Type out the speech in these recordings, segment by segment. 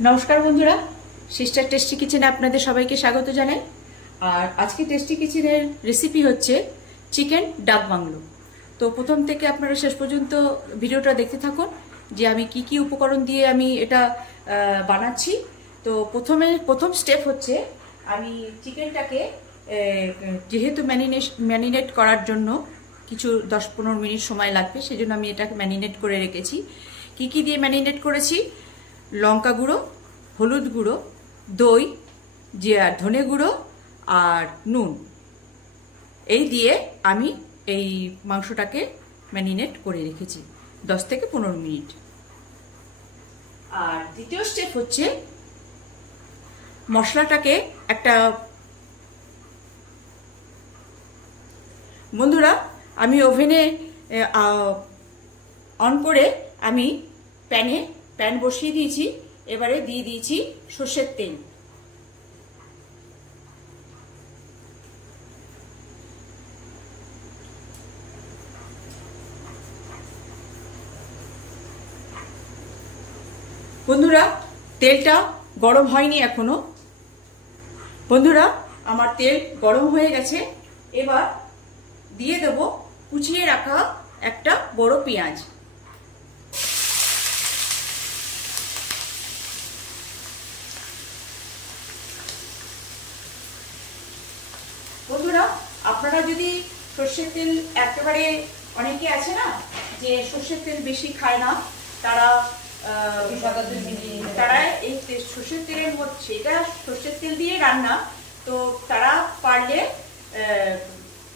নমস্কার বন্ধুরা, sister tasty কিচেনে আপনাদের সবাইকে স্বাগত জানাই। আর আজকে টেস্টি কিচেনের রেসিপি হচ্ছে চিকেন ডাক বাংলো। তো প্রথম থেকে আপনারা শেষ পর্যন্ত ভিডিওটা দেখতে থাকুন যে আমি কি কি উপকরণ দিয়ে আমি এটা বানাচ্ছি। তো প্রথম স্টেপ হচ্ছে আমি চিকেনটাকে যেহেতু ম্যারিনেট করার জন্য কিছু 10-15 মিনিট সময় লাগবে, সেই জন্য আমি এটাকে ম্যারিনেট করে রেখেছি। কি কি দিয়ে ম্যারিনেট করেছি? লঙ্কা গুঁড়ো, হলুদ গুঁড়ো, দই, ধনে গুঁড়ো আর নুন, এই দিয়ে আমি এই মাংসটাকে ম্যারিনেট করে রেখেছি 10 থেকে 15 মিনিট। আর দ্বিতীয় স্টেপ হচ্ছে মশলাটাকে বন্ধুরা আমি ওভেনে অন করে আমি প্যান বসিয়ে দিয়েছি। এবারে দিয়ে দিয়েছি সর্ষের তেল। বন্ধুরা তেলটা গরম হয়নি এখনো। বন্ধুরা আমার তেল গরম হয়ে গেছে। এবার দিয়ে দেব কুচিয়ে রাখা একটা বড় পেঁয়াজ। বন্ধুরা আপনারা যদি সর্ষের তেল একেবারে, অনেকে আছে না যে সর্ষের তেল বেশি খায় না, তারা এই সর্ষের তেলের মধ্যে, এটা সর্ষের তেল দিয়ে রান্না, তো তারা পারলে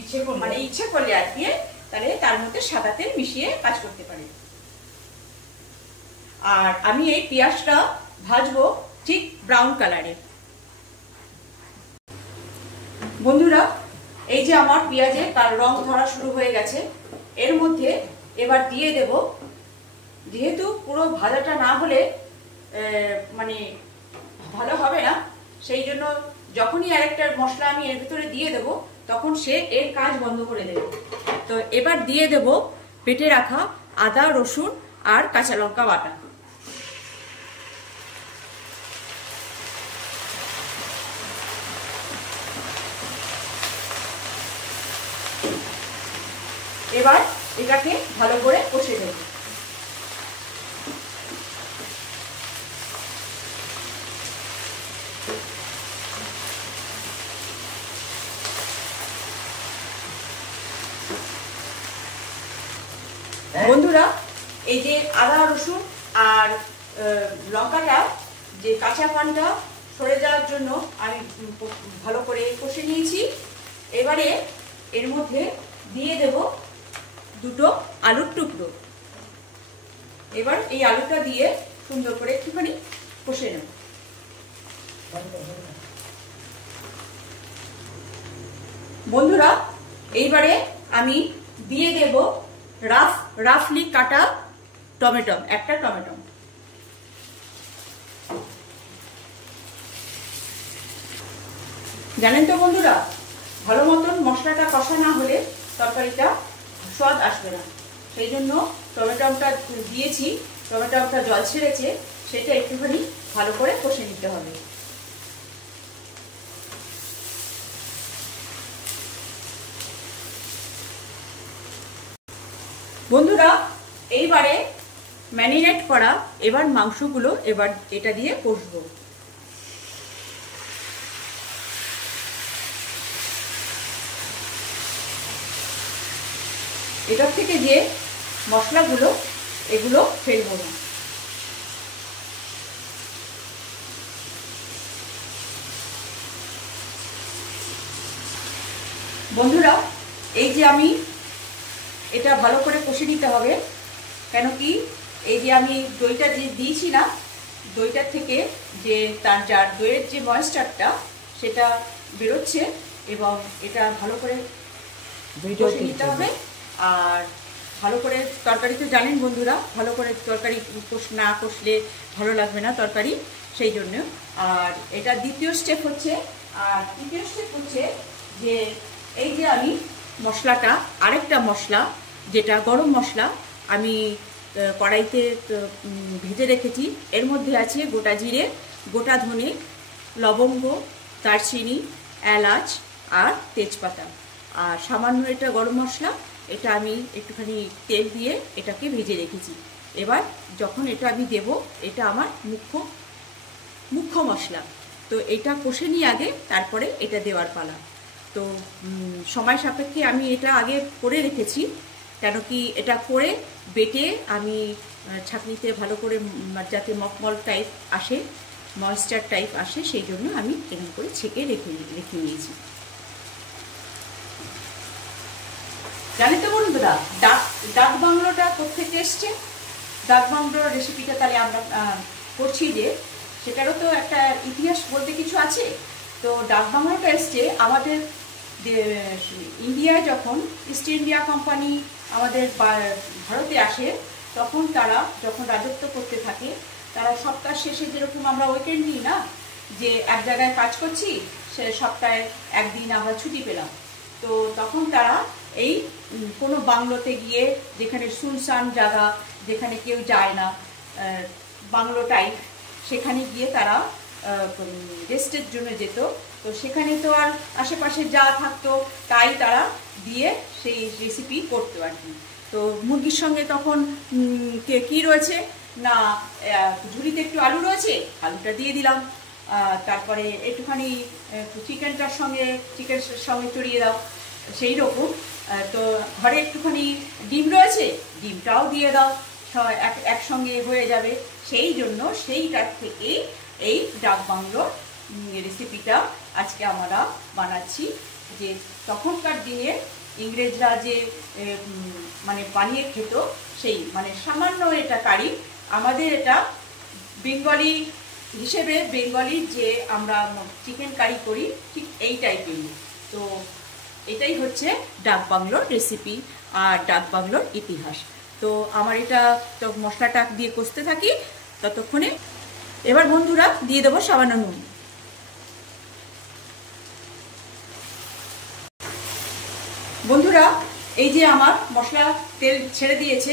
ইচ্ছে করলে আর কি তাহলে তার মধ্যে সাদা তেল মিশিয়ে কাজ করতে পারে। আর আমি এই পেঁয়াজটা ভাজবো ঠিক ব্রাউন কালারে। বন্ধুরা এই যে আমার পেঁয়াজে তার রং ধরা শুরু হয়ে গেছে, এর মধ্যে এবার দিয়ে দেব, যেহেতু পুরো ভাজাটা না হলে ভালো হবে না, সেই জন্য যখনই আরেকটা মশলা আমি এর ভিতরে দিয়ে দেব তখন সে এর কাজ বন্ধ করে দেবে। তো এবার দিয়ে দেব বেটে রাখা আদা, রসুন আর কাঁচা লঙ্কা বাটা। এবার এটাকে ভালো করে কষে দেব। বন্ধুরা এই যে আদা, রসুন আর লঙ্কাটা, যে কাঁচা পানটা সরে যাওয়ার জন্য আমি ভালো করে কষে নিয়েছি। এবারে এর মধ্যে দিয়ে দেব দুটো আলুর টুকরো। এবার এই আলুটা দিয়ে সুন্দর করে একটুখানি কষে নেব। বন্ধুরা এইবারে আমি দিয়ে দেব রাফলি কাটা টমেটো, একটা টমেটো। জানেন তো বন্ধুরা, ভালো মতন মশলাটা কষা না হলে তরকারিটা স্বাদ আসবে না, সেই জন্য টমেটোটা দিয়েছি। টমেটোটা জল ছেড়েছে, সেটা একটুখানি ভালো করে কষে নিতে হবে। বন্ধুরা এইবারে ম্যারিনেট করা এবার মাংসগুলো এবার এটা দিয়ে কষবো। এটার থেকে যে মশলাগুলো, এগুলো ফেলবো না। বন্ধুরা এই যে আমি এটা ভালো করে কষে নিতে হবে, কেন কি এই যে আমি দইটা যে দিয়েছি না, দইটার থেকে যে দইয়ের যে ময়েশ্চারটা সেটা বেরোচ্ছে, এবং এটা ভালো করে কষে নিতে হবে। আর ভালো করে তরকারিতে জানেন বন্ধুরা, ভালো করে তরকারি না কষলে ভালো লাগবে না তরকারি, সেই জন্য। আর এটা দ্বিতীয় স্টেপ হচ্ছে। আর তৃতীয় স্টেপ হচ্ছে যে এই যে আমি মশলাটা, আরেকটা মশলা যেটা গরম মশলা, আমি কড়াইতে ভেজে রেখেছি। এর মধ্যে আছে গোটা জিরে, গোটা ধনে, লবঙ্গ, দারচিনি, এলাচ আর তেজপাতা, আর সামান্য এটা গরম মশলা। এটা আমি একটুখানি তেল দিয়ে এটাকে ভেজে রেখেছি। এবার যখন এটা আমি দেব, এটা আমার মুখ্য মশলা। তো এটা কষে নিয়ে আগে, তারপরে এটা দেওয়ার পালা। তো সময় সাপেক্ষে আমি এটা আগে করে রেখেছি, কেন কি এটা করে বেটে আমি ছাঁকনিতে ভালো করে যাতে মকমল টাইপ আসে, ময়েশ্চার টাইপ আসে, সেই জন্য আমি এরকম করে ছেঁকে রেখে নিয়েছি। জানি তো বন্ধুরা, ডাক বাংলোটা কোত্থেকে এসছে? ডাক বাংলোর রেসিপিটা তাহলে আমরা করছি যে, সেটারও তো একটা ইতিহাস বলতে কিছু আছে। তো ডাক বাংলোটা এসছে আমাদের ইন্ডিয়ায়, যখন ইস্ট ইন্ডিয়া কোম্পানি আমাদের ভারতে আসে, তখন তারা যখন রাজত্ব করতে থাকে, তারা সপ্তাহ শেষে যেরকম আমরা উইকেন্ড নিই না, যে এক জায়গায় কাজ করছি, সে সপ্তাহে একদিন আমরা ছুটি পেলাম। তো তখন তারা এই কোনো বাংলোতে গিয়ে, যেখানে সুনসান জায়গা, যেখানে কেউ যায় না, বাংলো টাইপ, সেখানে গিয়ে তারা রেস্টের জন্য যেত। তো সেখানে তো আর আশেপাশে যা থাকতো তাই তারা দিয়ে সেই রেসিপি করতো আর কি। তো মুরগির সঙ্গে তখন কি রয়েছে না, ঝুড়িতে একটু আলু রয়েছে, আলুটা দিয়ে দিলাম, তারপরে একটুখানি চিকেনের সঙ্গে চড়িয়ে দাও, সেই রকম। তো ঘরে একটুখানি ডিম রয়েছে, ডিমটাও দিয়ে দাও, একসঙ্গে হয়ে যাবে। সেই জন্য সেইটার থেকে এই ডাক বাংলোর রেসিপিটা আজকে আমরা বানাচ্ছি। যে তখনকার দিনে ইংরেজরা যে মানে বানিয়ে খেত, সেই মানে সামান্য এটা কারি, আমাদের এটা বেঙ্গলি হিসেবে, বেঙ্গলির যে আমরা চিকেন কারি করি, ঠিক এই টাইপেরই। তো এটাই হচ্ছে ডাক বাংলোর রেসিপি আর ডাক বাংলোর ইতিহাস। তো আমার এটা তো মশলাটা দিয়ে কষতে থাকি ততক্ষণে। এবার বন্ধুরা দিয়ে দেবো সামান্য নুন। বন্ধুরা, এই যে আমার মশলা তেল ছেড়ে দিয়েছে,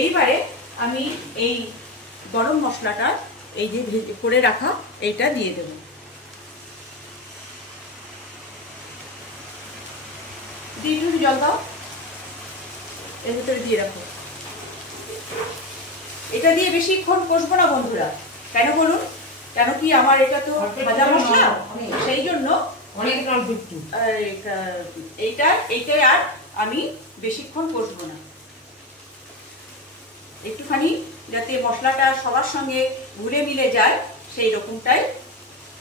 এইবারে আমি এই গরম মশলাটা, এই যে করে রাখা, এইটা দিয়ে দেব। একটু জল দাও, এর ভিতরে দিয়ে রাখো। এটা দিয়ে বেশিক্ষণ কষবো না বন্ধুরা, কেন বলুন? কেন কি আমার এটা তো ভাজা মশলা, সেই জন্য এইটাই আর আমি বেশিক্ষণ কষবো না। একটুখানি যাতে মশলাটা সবার সঙ্গে ঘুরে মিলে যায়, সেই রকমটাই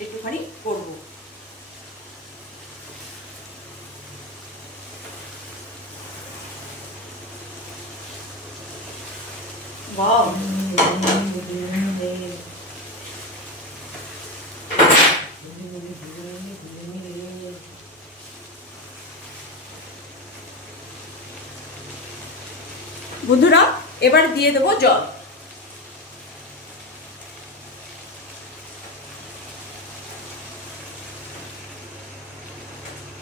একটুখানি করব। ওয়াও, বন্ধুরা এবার দিয়ে দেবো জল।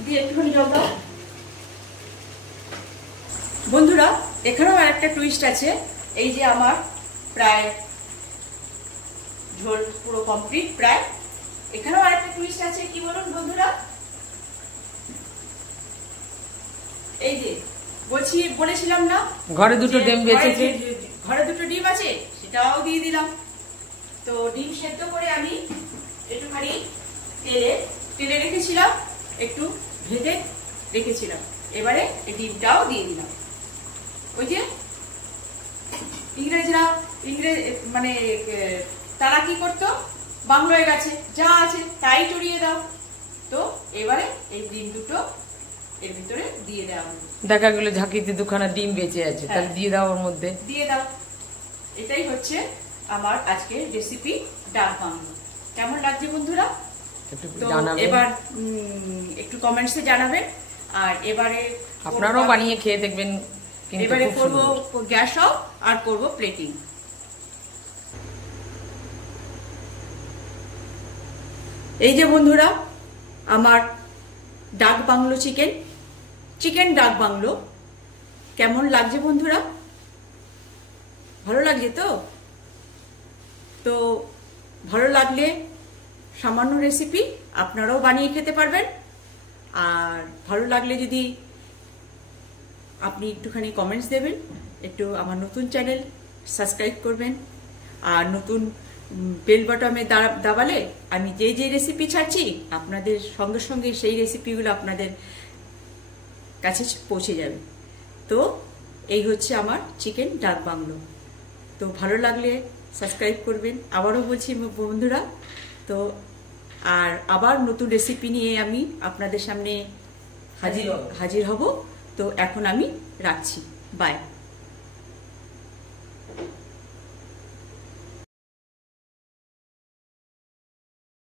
দিয়ে একটুখানি জল দাও। বন্ধুরা এখানেও আরেকটা টুইস্ট আছে। এই যে আমার প্রায় ঝোল পুরো কমপ্লিট, প্রায়। এখানেও আরেকটা টুইস্ট আছে, কি বলুন বন্ধুরা? এই যে বলেছিলাম না, ঘরে দুটো ডিম বেঁচেছে, ঘরে দুটো ডিম আছে, সেটাও দিয়ে দিলাম। তো ডিম সেদ্ধ করে আমি একটুখানি তেলে রেখেছিলাম, একটু ভেজে রেখেছিলাম। এবারে এই ডিমটাও দিয়ে দিলাম। ওই যে ইংরেজ মানে তারা কি করতো, বাংলোয় গেছে, যা আছে তাই চড়িয়ে দাও। তো এবারে এই ডিম দুটো এর ভিতরে দিয়ে দেওয়া হলো। দেখা গেল ঝাঁকিতে দুখানা ডিম বেঁচে আছে, তাহলে দিয়ে দাও, ওর মধ্যে দিয়ে দাও। এটাই হচ্ছে আমার আজকের রেসিপি, ডাক বাংলো। কেমন লাগছে বন্ধুরা? তো এবার একটু কমেন্টসে জানাবেন। আর এবারে আপনারাও বানিয়ে খেয়ে দেখবেন। এবারে করবো গ্যাস অফ আর করবো প্লেটিং। এই যে বন্ধুরা আমার ডাক বাংলো চিকেন ডাক বাংলো কেমন লাগছে বন্ধুরা? ভালো লাগছে তো? তো ভালো লাগলে সামান্য রেসিপি আপনারাও বানিয়ে খেতে পারবেন। আর ভালো লাগলে যদি আপনি একটুখানি কমেন্টস দেবেন, একটু আমার নতুন চ্যানেল সাবস্ক্রাইব করবেন, আর নতুন বেল বাটনে দাবালে আমি যে যে রেসিপি ছাড়ছি আপনাদের সঙ্গে সঙ্গে সেই রেসিপিগুলো আপনাদের কাছে পৌঁছে যাবে। তো এই হচ্ছে আমার চিকেন ডাক বাংলো। তো ভালো লাগলে সাবস্ক্রাইব করবেন, আবারও বলছি বন্ধুরা। তো আর আবার নতুন রেসিপি নিয়ে আমি আপনাদের সামনে হাজির হব। তো এখন আমি রাখছি, বাই।